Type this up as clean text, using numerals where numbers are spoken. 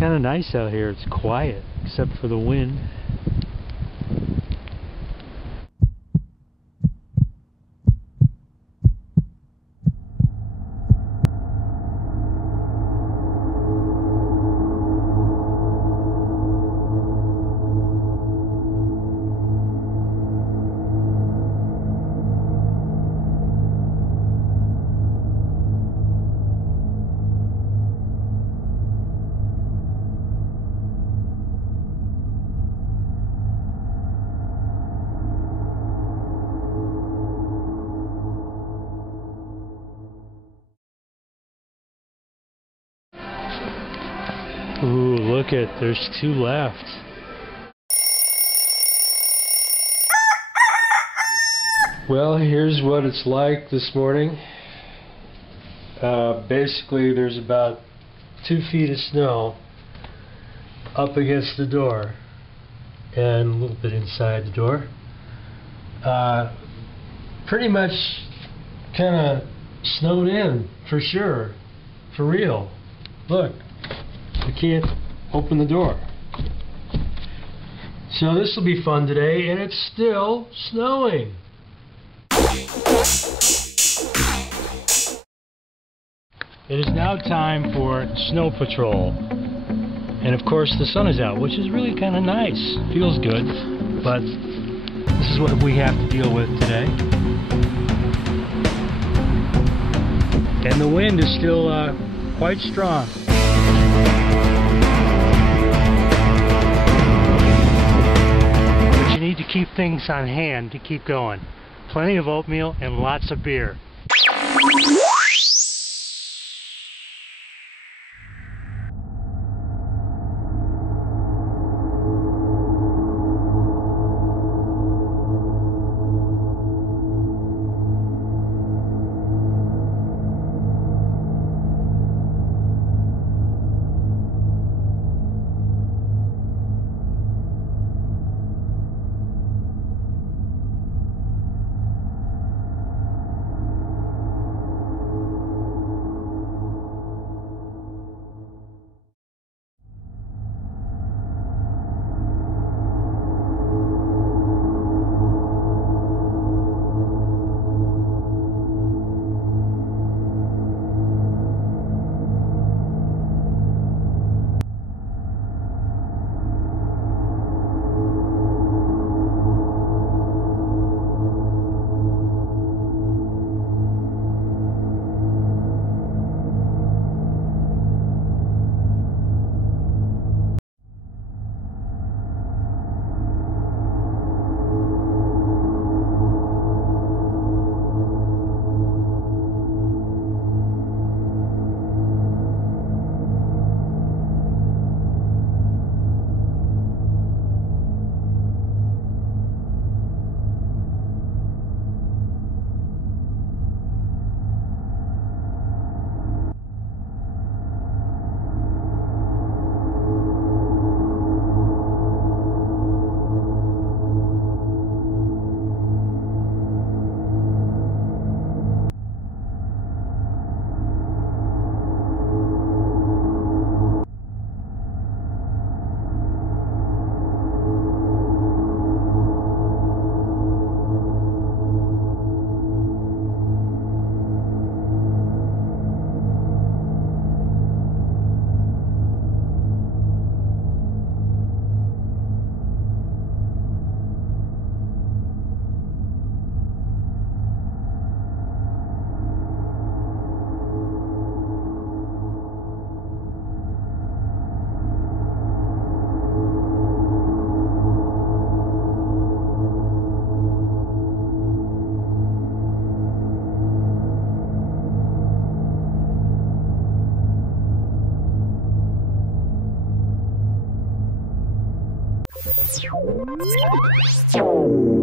kind of nice out here. It's quiet, except for the wind. Ooh, look at, there's 2 left. Well, here's what it's like this morning. Basically, there's about 2 feet of snow up against the door and a little bit inside the door. Pretty much kind of snowed in, for sure, for real. Look. I can't open the door. So this will be fun today, and it's still snowing. It is now time for snow patrol. And of course the sun is out, which is really kind of nice. Feels good, but this is what we have to deal with today. And the wind is still quite strong. But you need to keep things on hand to keep going. Plenty of oatmeal and lots of beer. You